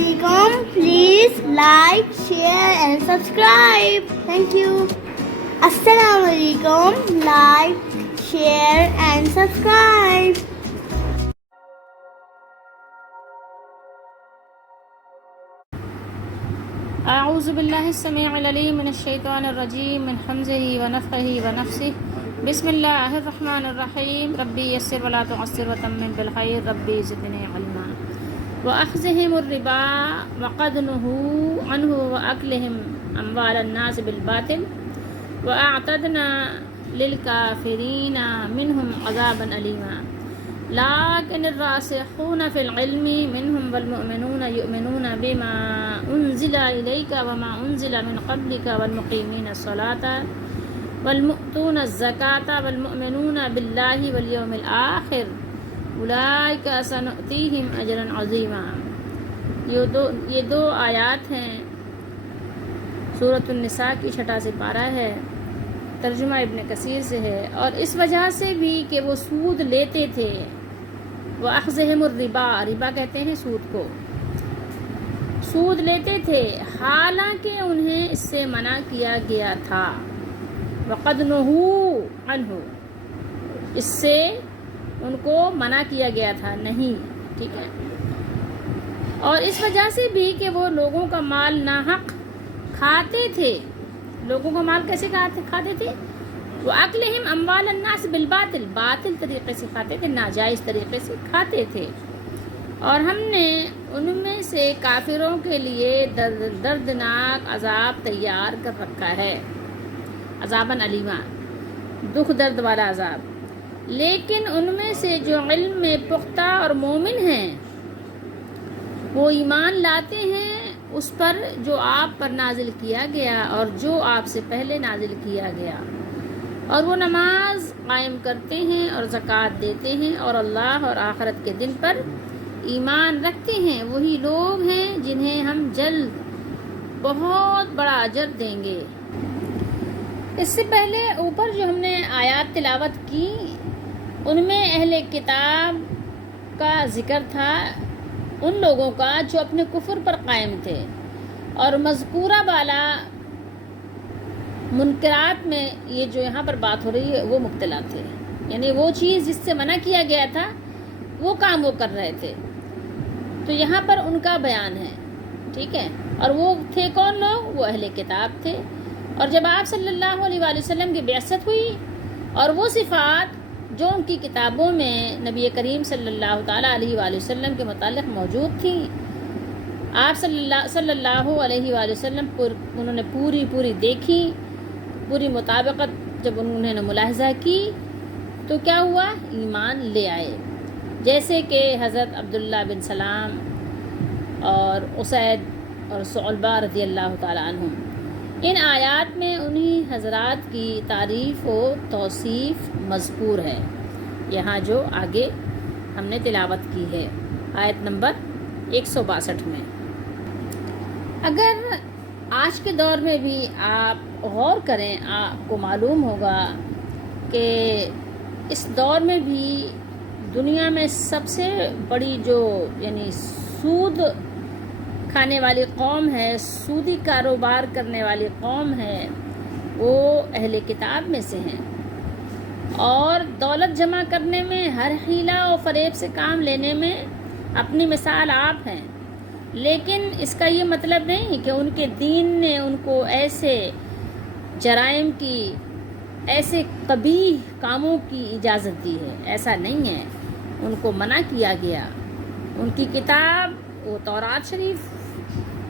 alaikum. Please like, share and subscribe. Thank you. Assalamu alaikum. Like, share and subscribe. أعوذ بالله السميع العليم من الشيطان الرجيم من حمزه ونفخه ونفسه بسم الله الرحمن الرحيم ربي يسر ولا تعسر وتمم بالخير ربي زدني علما وأخذهم الربا وقد نهوا عنه وأكلهم أموال الناس بالباطل وأعتدنا للكافرين منهم عذابا أليما لكن الراسخون في العلم منهم والمؤمنون يؤمنون بما أنزل إليك وما أنزل من قبلك والمقيمين الصلاة والمؤتون الزكاة والمؤمنون بالله واليوم الآخر أولئك سنؤتيهم أجرا عظيما. یہ دو آیات ہیں، سورۃ النساء کی 6 سپارہ ہے، ترجمہ ابن کثیر سے ہے، اور اس وجہ سے بھی کہ وہ سود لیتے تھے. وَأَخْذِهِمُ الرِّبَا، ربا کہتے ہیں سود کو، سود لیتے تھے حالانکہ انہیں اس سے منع کیا گیا تھا. وَقَدْ نُهُوا عَنْهُ، اس سے ان کو منع کیا گیا تھا، نہیں، ٹھیک ہے. اور اس وجہ سے بھی کہ وہ لوگوں کا مال ناحق کھاتے تھے. لوگوں کا مال کیسے کھاتے تھے؟ وَأَكْلِهِمْ أَمْوَالَ النَّاسِ بِالْبَاطِلِ، باطل طریقے سے کھاتے تھے، ناجائز طریقے سے کھاتے تھے. اور ہم نے ان میں سے کافروں کے لیے دردناک عذاب تیار کر رکھا ہے، عذاباً علیما، دکھ درد والا عذاب. لیکن ان میں سے جو علم میں پختہ اور مومن ہیں وہ ایمان لاتے ہیں اس پر جو آپ پر نازل کیا گیا اور جو آپ سے پہلے نازل کیا گیا، اور وہ نماز قائم کرتے ہیں اور زکوٰۃ دیتے ہیں اور اللہ اور آخرت کے دن پر ایمان رکھتے ہیں. وہی لوگ ہیں جنہیں ہم جلد بہت بڑا اجر دیں گے. اس سے پہلے اوپر جو ہم نے آیات تلاوت کی ان میں اہل کتاب کا ذکر تھا، ان لوگوں کا جو اپنے کفر پر قائم تھے، اور مذکورہ بالا منکرات میں یہ جو یہاں پر بات ہو رہی ہے وہ مبتلا تھے، یعنی وہ چیز جس سے منع کیا گیا تھا وہ کام وہ کر رہے تھے. تو یہاں پر ان کا بیان ہے، ٹھیک ہے. اور وہ تھے کون لوگ؟ وہ اہل کتاب تھے. اور جب آپ صلی اللہ علیہ وآلہ وسلم کی بعثت ہوئی اور وہ صفات جو ان کی کتابوں میں نبی کریم صلی اللہ تعالیٰ علیہ وآلہ وسلم کے متعلق موجود تھیں، آپ صلی اللہ علیہ وآلہ وسلم انہوں نے پوری دیکھی، پوری مطابقت جب انہوں نے ملاحظہ کی تو کیا ہوا؟ ایمان لے آئے. جیسے کہ حضرت عبداللہ بن سلام اور اسید اور ثعلبہ رضی اللہ تعالیٰ عنہم. ان آیات میں انہی حضرات کی تعریف و توصیف مذکور ہے، یہاں جو آگے ہم نے تلاوت کی ہے آیت نمبر 162 میں. اگر آج کے دور میں بھی آپ غور کریں آپ کو معلوم ہوگا کہ اس دور میں بھی دنیا میں سب سے بڑی جو یعنی سود کھانے والی قوم ہے، سودی کاروبار کرنے والی قوم ہے، وہ اہل کتاب میں سے ہیں. اور دولت جمع کرنے میں، ہر حیلہ و فریب سے کام لینے میں اپنی مثال آپ ہیں. لیکن اس کا یہ مطلب نہیں کہ ان کے دین نے ان کو ایسے جرائم کی، ایسے قبیح کاموں کی اجازت دی ہے، ایسا نہیں ہے. ان کو منع کیا گیا. ان کی کتاب وہ تورات شریف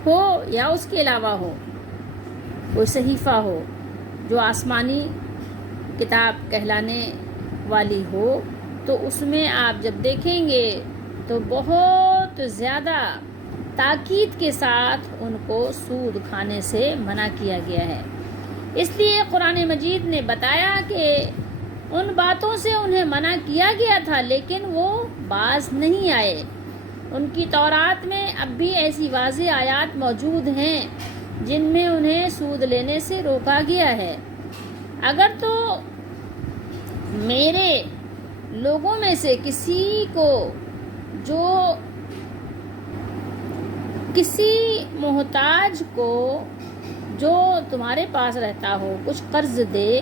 ہو یا اس کے علاوہ ہو، کوئی صحیفہ ہو جو آسمانی کتاب کہلانے والی ہو، تو اس میں آپ جب دیکھیں گے تو بہت زیادہ تاکید کے ساتھ ان کو سود کھانے سے منع کیا گیا ہے. اس لیے قرآن مجید نے بتایا کہ ان باتوں سے انہیں منع کیا گیا تھا لیکن وہ باز نہیں آئے. ان کی تورات میں اب بھی ایسی واضح آیات موجود ہیں جن میں انہیں سود لینے سے روکا گیا ہے. اگر تو میرے لوگوں میں سے کسی کو جو کسی محتاج کو جو تمہارے پاس رہتا ہو کچھ قرض دے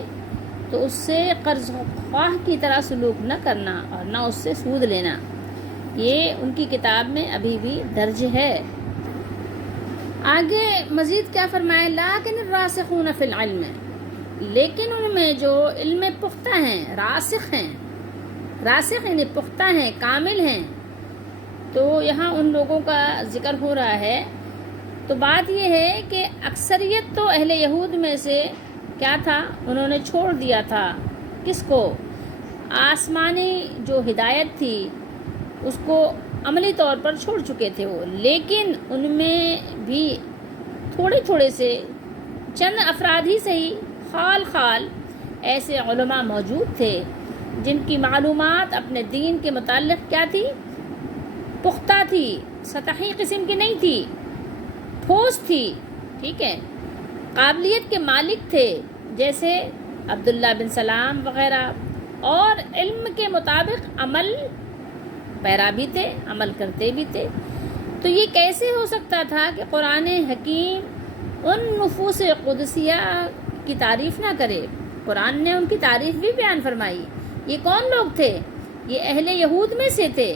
تو اس سے قرض خواہ کی طرح سلوک نہ کرنا اور نہ اس سے سود لینا، یہ ان کی کتاب میں ابھی بھی درج ہے۔ آگے مزید کیا فرمایا، لیکن الراسخون فی العلم، لیکن ان میں جو علم پختہ ہیں، راسخ یعنی پختہ ہیں، کامل ہیں، تو یہاں ان لوگوں کا ذکر ہو رہا ہے۔ تو بات یہ ہے کہ اکثریت تو اہل یہود میں سے کیا تھا، انہوں نے چھوڑ دیا تھا کس کو، آسمانی جو ہدایت تھی اس کو عملی طور پر چھوڑ چکے تھے وہ، لیکن ان میں بھی تھوڑے سے چند افراد ہی صحیح، خال ایسے علماء موجود تھے جن کی معلومات اپنے دین کے متعلق کیا تھی، پختہ تھی، سطحی قسم کی نہیں تھی، ٹھوس تھی، ٹھیک ہے، قابلیت کے مالک تھے، جیسے عبداللہ بن سلام وغیرہ، اور علم کے مطابق عمل پیرا بھی تھے، عمل کرتے بھی تھے۔ تو یہ کیسے ہو سکتا تھا کہ قرآن حکیم ان نفوس قدسیہ کی تعریف نہ کرے؟ قرآن نے ان کی تعریف بھی بیان فرمائی۔ یہ کون لوگ تھے؟ یہ اہل یہود میں سے تھے،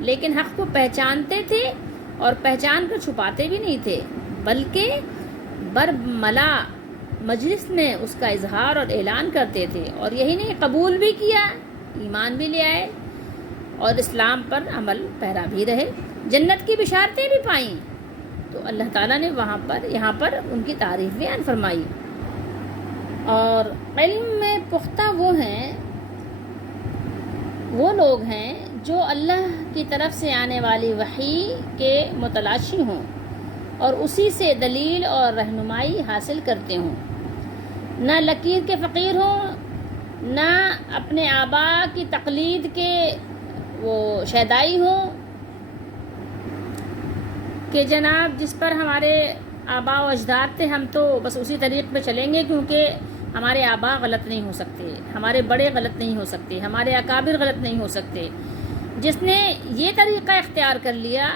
لیکن حق کو پہچانتے تھے اور پہچان کر چھپاتے بھی نہیں تھے، بلکہ برملا مجلس میں اس کا اظہار اور اعلان کرتے تھے، اور یہی نہیں، قبول بھی کیا، ایمان بھی لے آئے اور اسلام پر عمل پیرا بھی رہے، جنت کی بشارتیں بھی پائیں۔ تو اللہ تعالیٰ نے یہاں پر ان کی تعریف بیان فرمائی۔ اور علم میں پختہ وہ لوگ ہیں جو اللہ کی طرف سے آنے والی وحی کے متلاشی ہوں اور اسی سے دلیل اور رہنمائی حاصل کرتے ہوں، نہ لکیر کے فقیر ہوں، نہ اپنے آباء کی تقلید کے وہ شیدائی ہوں کہ جناب جس پر ہمارے آباء و اجداد تھے ہم تو بس اسی طریق پہ چلیں گے، کیونکہ ہمارے آباء غلط نہیں ہو سکتے، ہمارے بڑے غلط نہیں ہو سکتے، ہمارے اکابر غلط نہیں ہو سکتے۔ جس نے یہ طریقہ اختیار کر لیا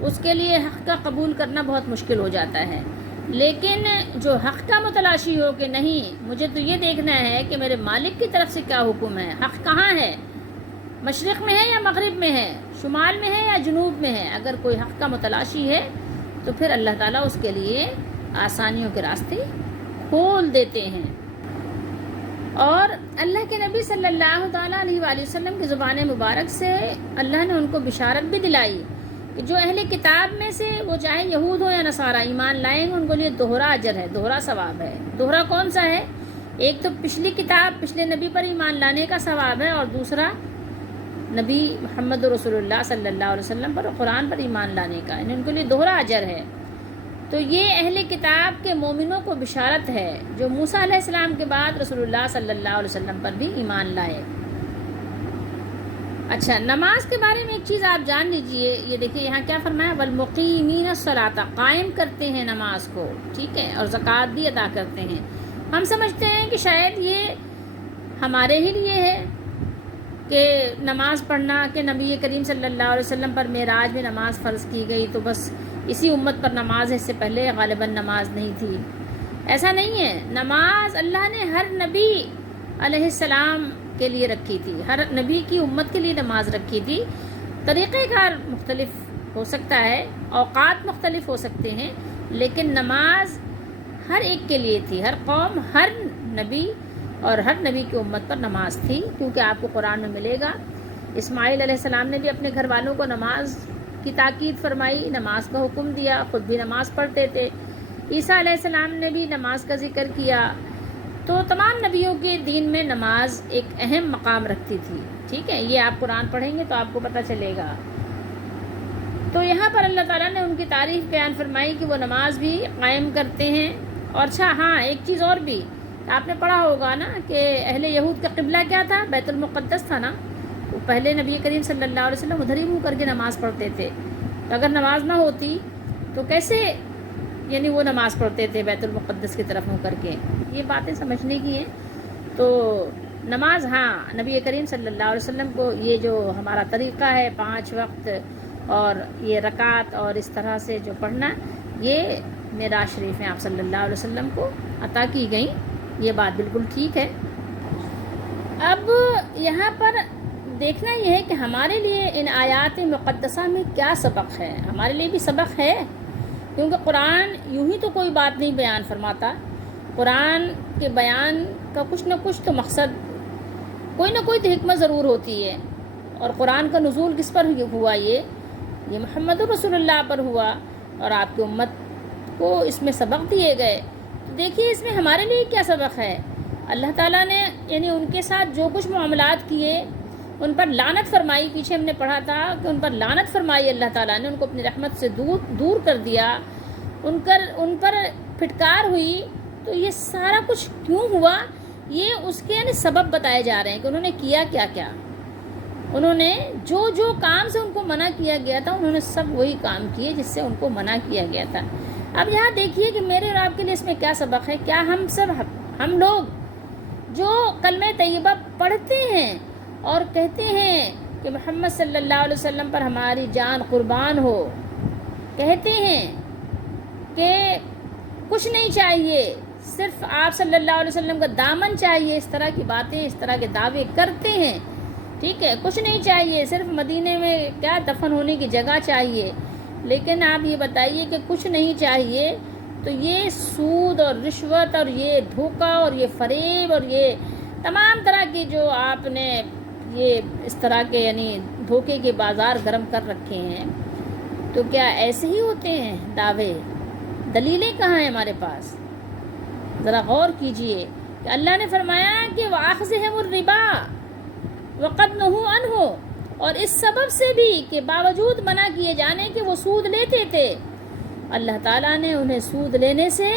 اس کے لیے حق کا قبول کرنا بہت مشکل ہو جاتا ہے، لیکن جو حق کا متلاشی ہو کہ نہیں، مجھے تو یہ دیکھنا ہے کہ میرے مالک کی طرف سے کیا حکم ہے، حق کہاں ہے، مشرق میں ہے یا مغرب میں ہے، شمال میں ہے یا جنوب میں ہے، اگر کوئی حق کا متلاشی ہے تو پھر اللہ تعالیٰ اس کے لیے آسانیوں کے راستے کھول دیتے ہیں۔ اور اللہ کے نبی صلی اللہ تعالیٰ علیہ وآلہ وسلم کی زبان مبارک سے اللہ نے ان کو بشارت بھی دلائی کہ جو اہل کتاب میں سے وہ چاہے یہود ہو یا نصارہ ایمان لائیں گے، ان کو لیے دوہرا اجر ہے، دوہرا ثواب ہے۔ دوہرا کون سا ہے؟ ایک تو پچھلی کتاب، پچھلے نبی پر ایمان لانے کا ثواب ہے، اور دوسرا نبی محمد رسول اللہ صلی اللہ علیہ وسلم پر، قرآن پر ایمان لانے کا، یعنی ان کے لیے دوہرا اجر ہے۔ تو یہ اہل کتاب کے مومنوں کو بشارت ہے جو موسیٰ علیہ السلام کے بعد رسول اللہ صلی اللہ علیہ وسلم پر بھی ایمان لائے۔ اچھا، نماز کے بارے میں ایک چیز آپ جان لیجئے، یہ دیکھیے یہاں کیا فرمایا، والمقیمین الصلاۃ، قائم کرتے ہیں نماز کو، ٹھیک ہے، اور زکوٰۃ بھی ادا کرتے ہیں۔ ہم سمجھتے ہیں کہ شاید یہ ہمارے ہی لیے ہے کہ نماز پڑھنا، کہ نبی کریم صلی اللہ علیہ وسلم پر معراج میں نماز فرض کی گئی تو بس اسی امت پر نماز ہے، اس سے پہلے غالباً نماز نہیں تھی۔ ایسا نہیں ہے، نماز اللہ نے ہر نبی علیہ السلام کے لیے رکھی تھی، ہر نبی کی امت کے لیے نماز رکھی تھی۔ طریقہ کار مختلف ہو سکتا ہے، اوقات مختلف ہو سکتے ہیں، لیکن نماز ہر ایک کے لیے تھی، ہر قوم، ہر نبی اور ہر نبی کی امت پر نماز تھی، کیونکہ آپ کو قرآن میں ملے گا اسماعیل علیہ السلام نے بھی اپنے گھر والوں کو نماز کی تاکید فرمائی، نماز کا حکم دیا، خود بھی نماز پڑھتے تھے۔ عیسیٰ علیہ السلام نے بھی نماز کا ذکر کیا۔ تو تمام نبیوں کے دین میں نماز ایک اہم مقام رکھتی تھی، ٹھیک ہے، یہ آپ قرآن پڑھیں گے تو آپ کو پتہ چلے گا۔ تو یہاں پر اللہ تعالیٰ نے ان کی تعریف بیان فرمائی کہ وہ نماز بھی قائم کرتے ہیں۔ اور اچھا ہاں، ایک چیز اور بھی آپ نے پڑھا ہوگا نا کہ اہل یہود کا قبلہ کیا تھا؟ بیت المقدس تھا نا۔ تو پہلے نبی کریم صلی اللہ علیہ وسلم ادھر ہی منہ کر کے نماز پڑھتے تھے، تو اگر نماز نہ ہوتی تو کیسے یعنی وہ نماز پڑھتے تھے بیت المقدس کی طرف منہ کر کے؟ یہ باتیں سمجھنے کی ہیں۔ تو نماز، ہاں، نبی کریم صلی اللہ علیہ وسلم کو یہ جو ہمارا طریقہ ہے 5 وقت اور یہ رکعت اور اس طرح سے جو پڑھنا، یہ معراج شریف میں آپ صلی اللہ علیہ وسلم کو عطا کی گئیں. یہ بات بالکل ٹھیک ہے. اب یہاں پر دیکھنا یہ ہے کہ ہمارے لیے ان آیات مقدسہ میں کیا سبق ہے. ہمارے لیے بھی سبق ہے، کیونکہ قرآن یوں ہی تو کوئی بات نہیں بیان فرماتا. قرآن کے بیان کا کچھ نہ کچھ تو مقصد، کوئی نہ کوئی تو حکمت ضرور ہوتی ہے. اور قرآن کا نزول کس پر ہوا؟ یہ محمد رسول اللہ پر ہوا، اور آپ کی امت کو اس میں سبق دیے گئے. تو دیکھیے اس میں ہمارے لیے کیا سبق ہے. اللہ تعالیٰ نے یعنی ان کے ساتھ جو کچھ معاملات کیے، ان پر لعنت فرمائی. پیچھے ہم نے پڑھا تھا کہ ان پر لعنت فرمائی اللہ تعالیٰ نے، ان کو اپنی رحمت سے دور کر دیا، ان پر پھٹکار ہوئی. تو یہ سارا کچھ کیوں ہوا؟ یہ اس کے یعنی سبب بتائے جا رہے ہیں کہ انہوں نے کیا کیا. انہوں نے جو کام سے ان کو منع کیا گیا تھا، انہوں نے سب وہی کام کیے جس سے ان کو منع کیا گیا تھا. اب یہاں دیکھیے کہ میرے اور آپ کے لیے اس میں کیا سبق ہے. کیا ہم لوگ جو کلمہ طیبہ پڑھتے ہیں اور کہتے ہیں کہ محمد صلی اللہ علیہ وسلم پر ہماری جان قربان ہو، کہتے ہیں کہ کچھ نہیں چاہیے، صرف آپ صلی اللہ علیہ وسلم کا دامن چاہیے، اس طرح کی باتیں، اس طرح کے دعوے کرتے ہیں، ٹھیک ہے، کچھ نہیں چاہیے، صرف مدینے میں کیا دفن ہونے کی جگہ چاہیے. لیکن آپ یہ بتائیے کہ کچھ نہیں چاہیے تو یہ سود اور رشوت اور یہ دھوکہ اور یہ فریب اور یہ تمام طرح کی جو آپ نے یہ اس طرح کے یعنی دھوکے کے بازار گرم کر رکھے ہیں، تو کیا ایسے ہی ہوتے ہیں دعوے؟ دلیلیں کہاں ہیں ہمارے پاس؟ ذرا غور کیجئے کہ اللہ نے فرمایا کہ وَأَخْذِهِمُ الرِّبَا وَقَدْ نُهُوا عَنْهُ، اور اس سبب سے بھی کہ باوجود منع کیے جانے کہ وہ سود لیتے تھے، اللہ تعالیٰ نے انہیں سود لینے سے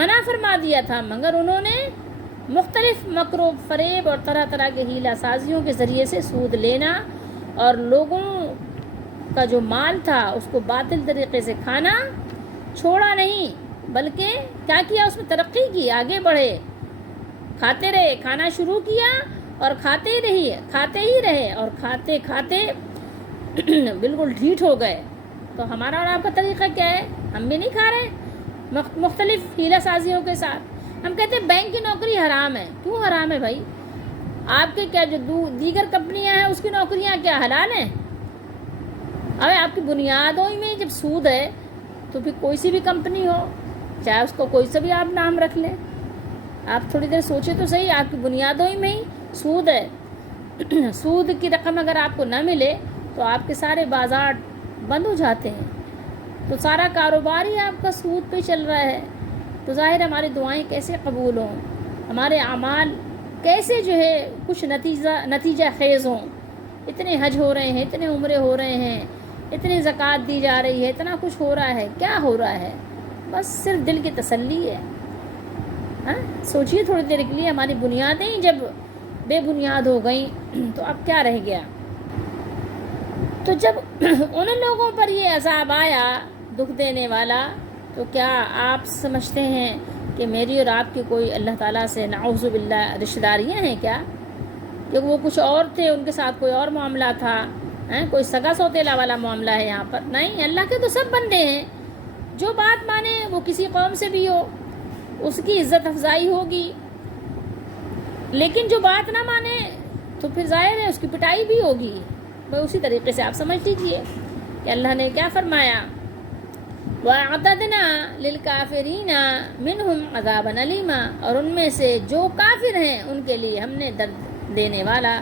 منع فرما دیا تھا، مگر انہوں نے مختلف مکر و فریب اور طرح طرح کے ہیلہ سازیوں کے ذریعے سے سود لینا اور لوگوں کا جو مال تھا اس کو باطل طریقے سے کھانا چھوڑا نہیں، بلکہ کیا کیا؟ اس میں ترقی کی، آگے بڑھے، کھاتے رہے، کھانا شروع کیا اور کھاتے ہی رہے اور کھاتے کھاتے بالکل ڈھیٹ ہو گئے. تو ہمارا اور آپ کا طریقہ کیا ہے؟ ہم بھی نہیں کھا رہے مختلف ہیلہ سازیوں کے ساتھ. ہم کہتے ہیں بینک کی نوکری حرام ہے. کیوں حرام ہے بھائی؟ آپ کے کیا جو دیگر کمپنیاں ہیں اس کی نوکریاں کیا حلال ہیں؟ ابھی آپ کی بنیادوں میں جب سود ہے تو پھر کوئی سی بھی کمپنی ہو، چاہے اس کو کوئی سا بھی آپ نام رکھ لیں، آپ تھوڑی دیر سوچیں تو صحیح، آپ کی بنیادوں میں ہی سود ہے. سود کی رقم اگر آپ کو نہ ملے تو آپ کے سارے بازار بند ہو جاتے ہیں، تو سارا کاروبار ہی آپ کا سود پہ چل رہا ہے. تو ظاہر ہماری دعائیں کیسے قبول ہوں، ہمارے اعمال کیسے جو ہے کچھ نتیجہ خیز ہوں. اتنے حج ہو رہے ہیں، اتنے عمرے ہو رہے ہیں، اتنی زکوٰۃ دی جا رہی ہے، اتنا کچھ ہو رہا ہے، کیا ہو رہا ہے؟ بس صرف دل کی تسلی ہے. ہاں سوچیے تھوڑی دیر کے لیے، ہماری بنیادیں ہی جب بے بنیاد ہو گئیں تو اب کیا رہ گیا؟ تو جب ان لوگوں پر یہ عذاب آیا دکھ دینے والا، تو کیا آپ سمجھتے ہیں کہ میری اور آپ کی کوئی اللہ تعالیٰ سے نعوذ باللہ رشتہ داریاں ہیں کیا؟ کہ وہ کچھ اور تھے، ان کے ساتھ کوئی اور معاملہ تھا، کوئی سگا سوتیلا والا معاملہ ہے یہاں پر؟ نہیں، اللہ کے تو سب بندے ہیں. جو بات مانے وہ کسی قوم سے بھی ہو اس کی عزت افزائی ہوگی، لیکن جو بات نہ مانے تو پھر ظاہر ہے اس کی پٹائی بھی ہوگی. اسی طریقے سے آپ سمجھ لیجیے کہ اللہ نے کیا فرمایا، وَأَعْتَدْنَا لِلْكَافِرِينَ مِنْهُمْ عَذَابًا أَلِيمًا، اور ان میں سے جو کافر ہیں ان کے لیے ہم نے درد دینے والا،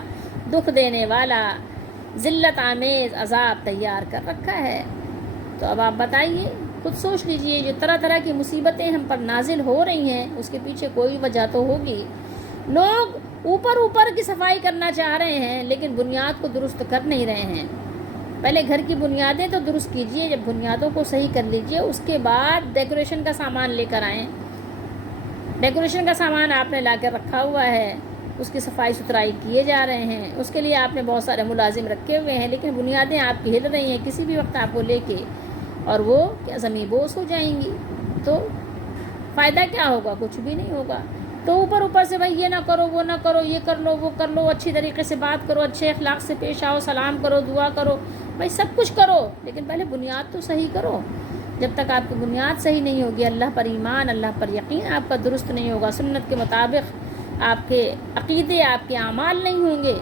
دکھ دینے والا، ذلت آمیز عذاب تیار کر رکھا ہے. تو اب آپ بتائیے، خود سوچ لیجئے، جو طرح طرح کی مصیبتیں ہم پر نازل ہو رہی ہیں اس کے پیچھے کوئی وجہ تو ہوگی. لوگ اوپر کی صفائی کرنا چاہ رہے ہیں لیکن بنیاد کو درست کر نہیں رہے ہیں. پہلے گھر کی بنیادیں تو درست کیجئے، جب بنیادوں کو صحیح کر لیجئے اس کے بعد ڈیکوریشن کا سامان لے کر آئیں. ڈیکوریشن کا سامان آپ نے لا کر رکھا ہوا ہے، اس کی صفائی ستھرائی کیے جا رہے ہیں، اس کے لیے آپ نے بہت سارے ملازم رکھے ہوئے ہیں، لیکن بنیادیں آپ کی ہل رہی ہیں کسی بھی وقت آپ کو لے کے، اور وہ کیا زمین بوس ہو جائیں گی. تو فائدہ کیا ہوگا؟ کچھ بھی نہیں ہوگا. تو اوپر سے بھائی یہ نہ کرو، وہ نہ کرو، یہ کر لو، وہ کر لو، اچھی طریقے سے بات کرو، اچھے اخلاق سے پیش آؤ، سلام کرو، دعا کرو، بھائی سب کچھ کرو لیکن پہلے بنیاد تو صحیح کرو. جب تک آپ کی بنیاد صحیح نہیں ہوگی، اللہ پر ایمان، اللہ پر یقین آپ کا درست نہیں ہوگا، سنت کے مطابق آپ کے عقیدے، آپ کے اعمال نہیں ہوں گے.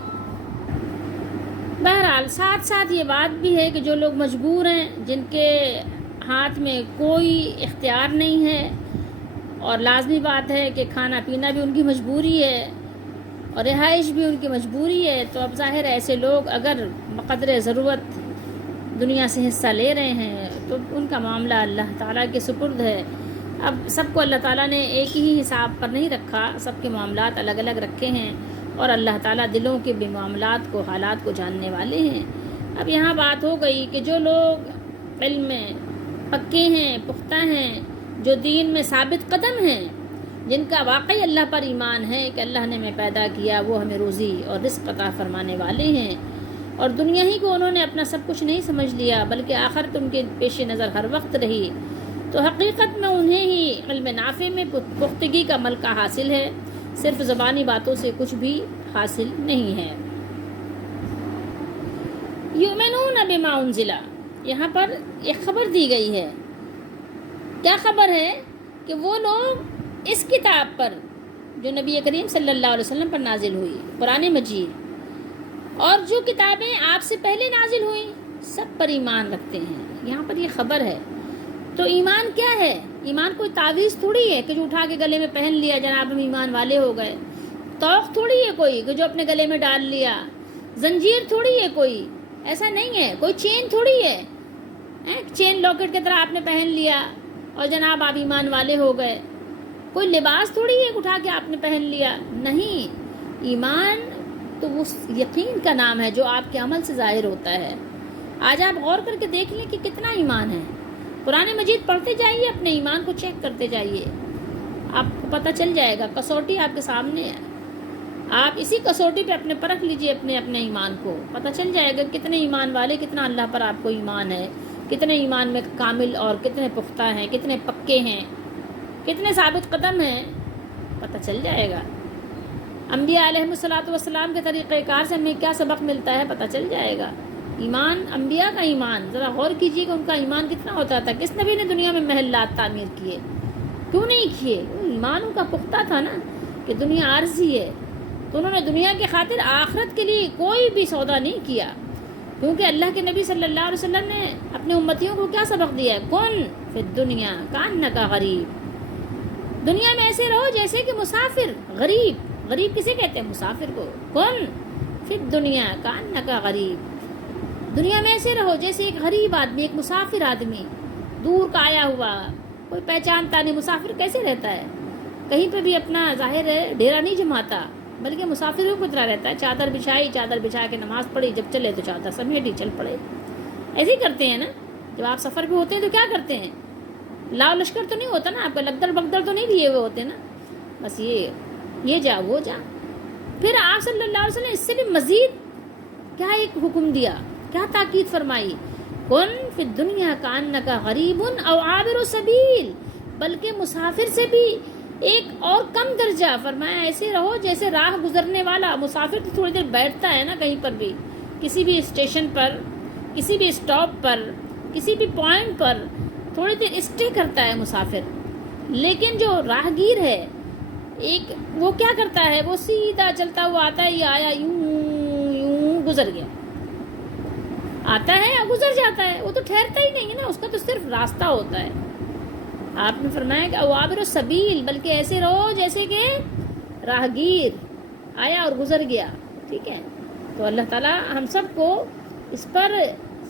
بہرحال ساتھ ساتھ یہ بات بھی ہے کہ جو لوگ مجبور ہیں، جن کے ہاتھ میں کوئی اختیار نہیں ہے، اور لازمی بات ہے کہ کھانا پینا بھی ان کی مجبوری ہے اور رہائش بھی ان کی مجبوری ہے، تو اب ظاہر ہے ایسے لوگ اگر بقدر ضرورت دنیا سے حصہ لے رہے ہیں تو ان کا معاملہ اللہ تعالیٰ کے سپرد ہے. اب سب کو اللہ تعالیٰ نے ایک ہی حساب پر نہیں رکھا، سب کے معاملات الگ الگ رکھے ہیں، اور اللہ تعالیٰ دلوں کے بھی معاملات کو، حالات کو جاننے والے ہیں. اب یہاں بات ہو گئی کہ جو لوگ علم میں پکے ہیں، پختہ ہیں، جو دین میں ثابت قدم ہیں، جن کا واقعی اللہ پر ایمان ہے کہ اللہ نے ہمیں پیدا کیا، وہ ہمیں روزی اور رزق عطا فرمانے والے ہیں، اور دنیا ہی کو انہوں نے اپنا سب کچھ نہیں سمجھ لیا بلکہ آخرت ان کے پیش نظر ہر وقت رہی، تو حقیقت میں انہیں ہی علم نافع میں پختگی کا ملکہ حاصل ہے، صرف زبانی باتوں سے کچھ بھی حاصل نہیں ہے. یؤمنون بما انزل، یہاں پر ایک خبر دی گئی ہے. کیا خبر ہے؟ کہ وہ لوگ اس کتاب پر جو نبی کریم صلی اللہ علیہ وسلم پر نازل ہوئی، قرآن مجید، اور جو کتابیں آپ سے پہلے نازل ہوئیں، سب پر ایمان رکھتے ہیں. یہاں پر یہ خبر ہے. تو ایمان کیا ہے؟ ایمان کوئی تعویذ تھوڑی ہے کہ جو اٹھا کے گلے میں پہن لیا جناب ہم ایمان والے ہو گئے. توق تھوڑی ہے کوئی کہ جو اپنے گلے میں ڈال لیا. زنجیر تھوڑی ہے کوئی، ایسا نہیں ہے. کوئی چین تھوڑی ہے، چین لاکٹ کی طرح آپ نے پہن لیا اور جناب آپ ایمان والے ہو گئے. کوئی لباس تھوڑی ہے کہ اٹھا کے آپ نے پہن لیا. نہیں، ایمان تو وہ یقین کا نام ہے جو آپ کے عمل سے ظاہر ہوتا ہے. آج آپ غور کر کے دیکھ لیں کہ کتنا ایمان ہے. قرآن مجید پڑھتے جائیے، اپنے ایمان کو چیک کرتے جائیے، آپ کو پتہ چل جائے گا. کسوٹی آپ کے سامنے ہے، آپ اسی کسوٹی پہ اپنے پرکھ لیجئے اپنے ایمان کو. پتہ چل جائے گا کتنے ایمان والے، کتنا اللہ پر آپ کو ایمان ہے، کتنے ایمان میں کامل اور کتنے پختہ ہیں، کتنے پکے ہیں، کتنے ثابت قدم ہیں، پتہ چل جائے گا. انبیاء علیہ الصلوۃ والسلام کے طریقہ کار سے ہمیں کیا سبق ملتا ہے، پتہ چل جائے گا. ایمان، انبیاء کا ایمان، ذرا غور کیجئے کہ ان کا ایمان کتنا ہوتا تھا. کس نبی نے دنیا میں محلات تعمیر کیے؟ کیوں نہیں کیے؟ ایمان ان کا پختہ تھا نا کہ دنیا عارضی ہے، تو انہوں نے دنیا کی خاطر آخرت کے لیے کوئی بھی سودا نہیں کیا. کیونکہ اللہ کے نبی صلی اللہ علیہ وسلم نے اپنے امتیوں کو کیا سبق دیا ہے؟ کن فی الدنیا کانک غریب، دنیا میں ایسے رہو جیسے کہ مسافر. غریب کسے کہتے ہیں؟ مسافر کو. کن فی الدنیا کانک غریب، دنیا میں ایسے رہو جیسے ایک غریب آدمی، ایک مسافر آدمی، دور کا آیا ہوا، کوئی پہچانتا نہیں. مسافر کیسے رہتا ہے؟ کہیں پہ بھی اپنا ظاہر ہے ڈیرا نہیں جماتا، بلکہ مسافر کو کتنا رہتا ہے، چادر بچھائی، چادر بچھا کے نماز پڑھی، جب چلے تو چادر سمیٹی چل پڑے. ایسے ہی کرتے ہیں نا. جب آپ سفر پہ ہوتے ہیں تو کیا کرتے ہیں؟ لاؤ لشکر تو نہیں ہوتا نا آپ کا، لگدر بگدر تو نہیں لیے ہوئے ہوتے نا، بس یہ جا وہ جا. پھر آپ صلی اللہ علیہ وسلم اس سے بھی مزید کیا ایک حکم دیا، کیا تاکید فرمائی؟ کن فی الدنیا کانک غریب او عابر سبیل، بلکہ مسافر سے بھی ایک اور کم درجہ فرمایا، ایسے رہو جیسے راہ گزرنے والا. مسافر تو تھوڑی دیر بیٹھتا ہے نا کہیں پر بھی، کسی بھی اسٹیشن پر، کسی بھی اسٹاپ پر، کسی بھی پوائنٹ پر تھوڑی دیر اسٹے کرتا ہے مسافر. لیکن جو راہگیر ہے ایک، وہ کیا کرتا ہے؟ وہ سیدھا چلتا ہوا آتا ہے، یہ آیا یوں گزر گیا، آتا ہے یا گزر جاتا ہے، وہ تو ٹھہرتا ہی نہیں ہے نا، اس کا تو صرف راستہ ہوتا ہے. آپ نے فرمایا کہ عابر السبیل، بلکہ ایسے رہو جیسے کہ راہگیر آیا اور گزر گیا. ٹھیک ہے، تو اللہ تعالیٰ ہم سب کو اس پر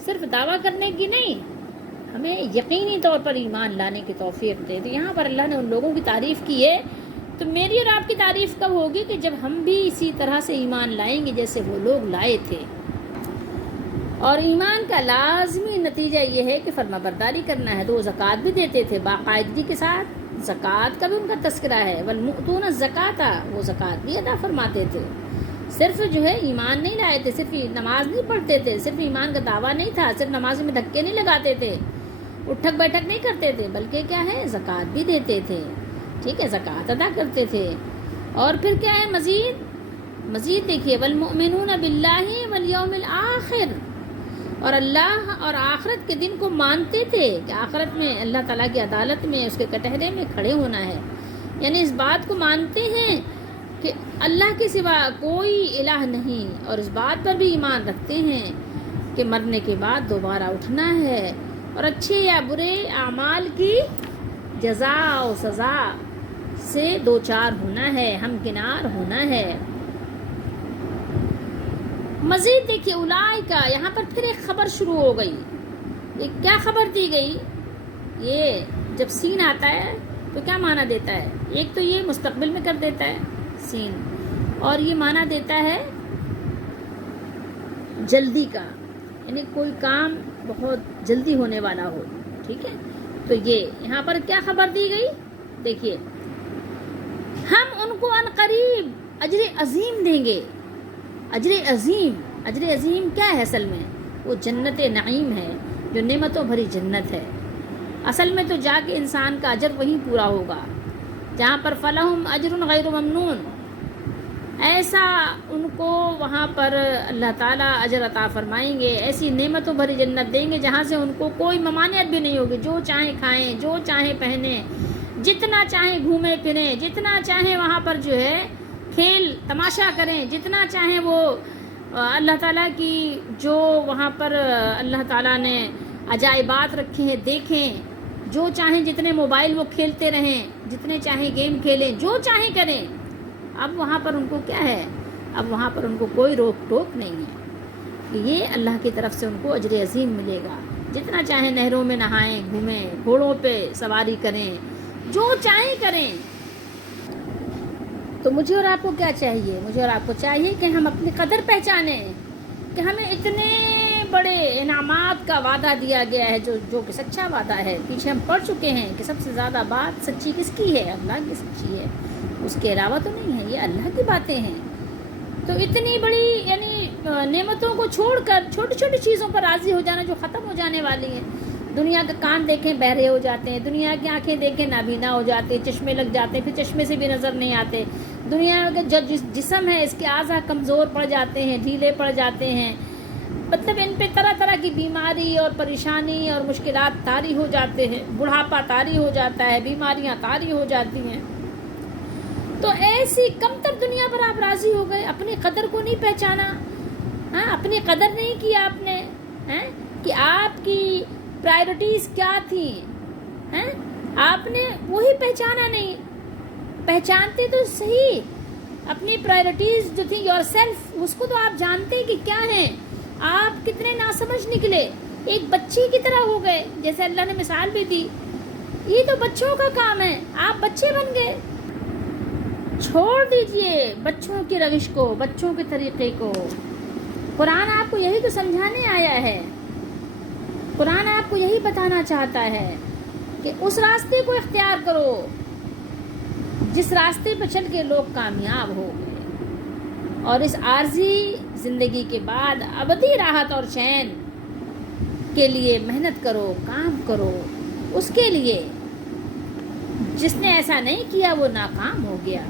صرف دعویٰ کرنے کی نہیں، ہمیں یقینی طور پر ایمان لانے کی توفیق دے. تو یہاں پر اللہ نے ان لوگوں کی تعریف کی ہے، تو میری اور آپ کی تعریف کب ہوگی؟ کہ جب ہم بھی اسی طرح سے ایمان لائیں گے جیسے وہ لوگ لائے تھے. اور ایمان کا لازمی نتیجہ یہ ہے کہ فرما برداری کرنا ہے. تو وہ زکوٰۃ بھی دیتے تھے باقاعدگی کے ساتھ، زکوٰۃ کا بھی ان کا تذکرہ ہے. والمؤتون الزکاۃ، وہ زکوٰۃ بھی ادا فرماتے تھے. صرف جو ہے ایمان نہیں لائے تھے، صرف نماز نہیں پڑھتے تھے، صرف ایمان کا دعویٰ نہیں تھا، صرف نماز میں دھکے نہیں لگاتے تھے، اٹھک بیٹھک نہیں کرتے تھے، بلکہ کیا ہے؟ زکوٰۃ بھی دیتے تھے. ٹھیک ہے، زکوٰۃ ادا کرتے تھے. اور پھر کیا ہے مزید دیکھیے، والمؤمنون باللہ والیوم الآخر، اور اللہ اور آخرت کے دن کو مانتے تھے کہ آخرت میں اللہ تعالیٰ کی عدالت میں اس کے کٹہرے میں کھڑے ہونا ہے، یعنی اس بات کو مانتے ہیں کہ اللہ کے سوا کوئی الہ نہیں، اور اس بات پر بھی ایمان رکھتے ہیں کہ مرنے کے بعد دوبارہ اٹھنا ہے اور اچھے یا برے اعمال کی جزا و سزا سے دوچار ہونا ہے، ہمکنار ہونا ہے۔ مزید دیکھیے اولئکا، یہاں پر پھر ایک خبر شروع ہو گئی۔ یہ کیا خبر دی گئی؟ یہ جب سین آتا ہے تو کیا معنی دیتا ہے؟ ایک تو یہ مستقبل میں کر دیتا ہے سین، اور یہ معنی دیتا ہے جلدی کا، یعنی کوئی کام بہت جلدی ہونے والا ہو، ٹھیک ہے؟ تو یہ یہاں پر کیا خبر دی گئی؟ دیکھیے، ہم ان کو عنقریب اجر عظیم دیں گے۔ اجر عظیم کیا ہے اصل میں؟ وہ جنت نعیم ہے، جو نعمتوں بھری جنت ہے۔ اصل میں تو جا کے انسان کا اجر وہیں پورا ہوگا جہاں پر فلہم اجر غیر ممنون، ایسا ان کو وہاں پر اللہ تعالیٰ اجر عطا فرمائیں گے، ایسی نعمتوں بھری جنت دیں گے جہاں سے ان کو کوئی ممانعت بھی نہیں ہوگی، جو چاہیں کھائیں، جو چاہیں پہنیں، جتنا چاہیں گھومیں پھریں، جتنا چاہیں وہاں پر جو ہے کھیل تماشا کریں، جتنا چاہیں وہ اللہ تعالیٰ کی جو وہاں پر اللہ تعالیٰ نے عجائبات رکھے ہیں دیکھیں، جو چاہیں جتنے موبائل وہ کھیلتے رہیں، جتنے چاہیں گیم کھیلیں، جو چاہیں کریں۔ اب وہاں پر ان کو کیا ہے؟ اب وہاں پر ان کو کوئی روک ٹوک نہیں ہے، یہ اللہ کی طرف سے ان کو اجر عظیم ملے گا۔ جتنا چاہیں نہروں میں نہائیں، گھومیں، گھوڑوں پہ سواری کریں، جو چاہیں کریں۔ تو مجھے اور آپ کو کیا چاہیے؟ مجھے اور آپ کو چاہیے کہ ہم اپنی قدر پہچانیں کہ ہمیں اتنے بڑے انعامات کا وعدہ دیا گیا ہے، جو کہ سچا وعدہ ہے۔ پیچھے ہم پڑھ چکے ہیں کہ سب سے زیادہ بات سچی کس کی ہے؟ اللہ کی سچی ہے، اس کے علاوہ تو نہیں ہے، یہ اللہ کی باتیں ہیں۔ تو اتنی بڑی یعنی نعمتوں کو چھوڑ کر چھوٹی چھوٹی چیزوں پر راضی ہو جانا جو ختم ہو جانے والی ہیں۔ دنیا کے کان دیکھیں بہرے ہو جاتے ہیں، دنیا کی آنکھیں دیکھیں نابینا ہو جاتے ہیں، چشمے لگ جاتے ہیں، پھر چشمے سے بھی نظر نہیں آتے۔ دنیا کا جو جسم ہے اس کے اعضاء کمزور پڑ جاتے ہیں، ڈھیلے پڑ جاتے ہیں، مطلب ان پہ طرح طرح کی بیماری اور پریشانی اور مشکلات طاری ہو جاتے ہیں، بڑھاپا طاری ہو جاتا ہے، بیماریاں طاری ہو جاتی ہیں۔ تو ایسی کمتر دنیا پر آپ راضی ہو گئے، اپنی قدر کو نہیں پہچانا، ہاں اپنی قدر نہیں کی آپ نے، کہ آپ کی پرائرٹیز کیا تھیں، آپ نے وہی پہچانا نہیں۔ پہچانتے تو صحیح اپنی پرائرٹیز جو تھی یور سیلف، اس کو تو آپ جانتے کہ کیا ہیں۔ آپ کتنے ناسمجھ نکلے، ایک بچی کی طرح ہو گئے، جیسے اللہ نے مثال بھی دی، یہ تو بچوں کا کام ہے، آپ بچے بن گئے۔ چھوڑ دیجئے بچوں کی روش کو، بچوں کے طریقے کو۔ قرآن آپ کو یہی تو سمجھانے آیا ہے، قرآن آپ کو یہی بتانا چاہتا ہے کہ اس راستے کو اختیار کرو جس راستے پہ چل کے لوگ کامیاب ہو گئے، اور اس عارضی زندگی کے بعد ابدی راحت اور چین کے لیے محنت کرو، کام کرو اس کے لیے۔ جس نے ایسا نہیں کیا وہ ناکام ہو گیا۔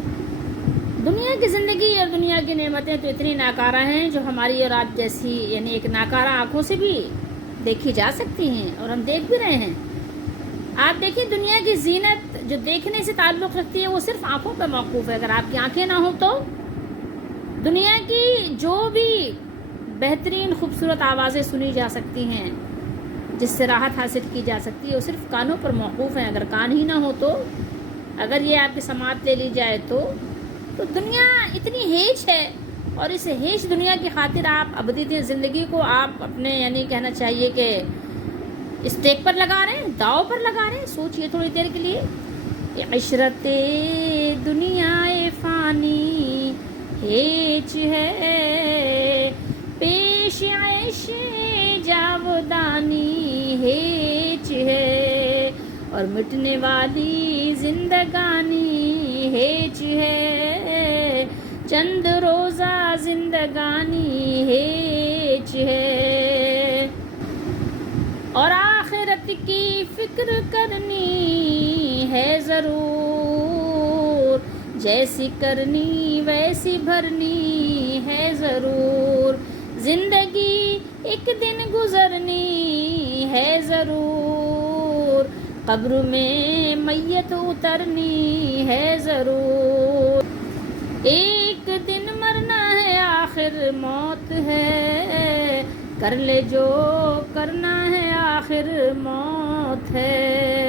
دنیا کی زندگی اور دنیا کی نعمتیں تو اتنی ناکارہ ہیں جو ہماری اور آپ جیسی یعنی ایک ناکارہ آنکھوں سے بھی دیکھی جا سکتی ہیں، اور ہم دیکھ بھی رہے ہیں۔ آپ دیکھیں دنیا کی زینت جو دیکھنے سے تعلق رکھتی ہے وہ صرف آنکھوں پہ موقوف ہے۔ اگر آپ کی آنکھیں نہ ہوں تو دنیا کی جو بھی بہترین خوبصورت آوازیں سنی جا سکتی ہیں، جس سے راحت حاصل کی جا سکتی ہے، وہ صرف کانوں پر موقوف ہیں۔ اگر کان ہی نہ ہو تو، اگر یہ آپ کی سماعت لے لی جائے تو دنیا اتنی ہیچ ہے، اور اس ہیچ دنیا کی خاطر آپ ابدی زندگی کو آپ اپنے یعنی کہنا چاہیے کہ اسٹیک پر لگا رہے ہیں، داؤ پر لگا رہے ہیں۔ سوچئے تھوڑی دیر کے لیے، عشرت دنیا فانی ہیچ ہے، پیش عیش جاودانی ہیچ ہے، اور مٹنے والی زندگانی ہیچ ہے، چند روزہ زندگانی ہیچ ہے، اور آخرت کی فکر کرنی ہے ضرور، جیسی کرنی ویسی بھرنی ہے ضرور، زندگی ایک دن گزرنی ہے ضرور، قبر میں میت اترنی ہے ضرور، ایک دن مرنا ہے آخر موت ہے، کر لے جو کرنا ہے آخر موت ہے۔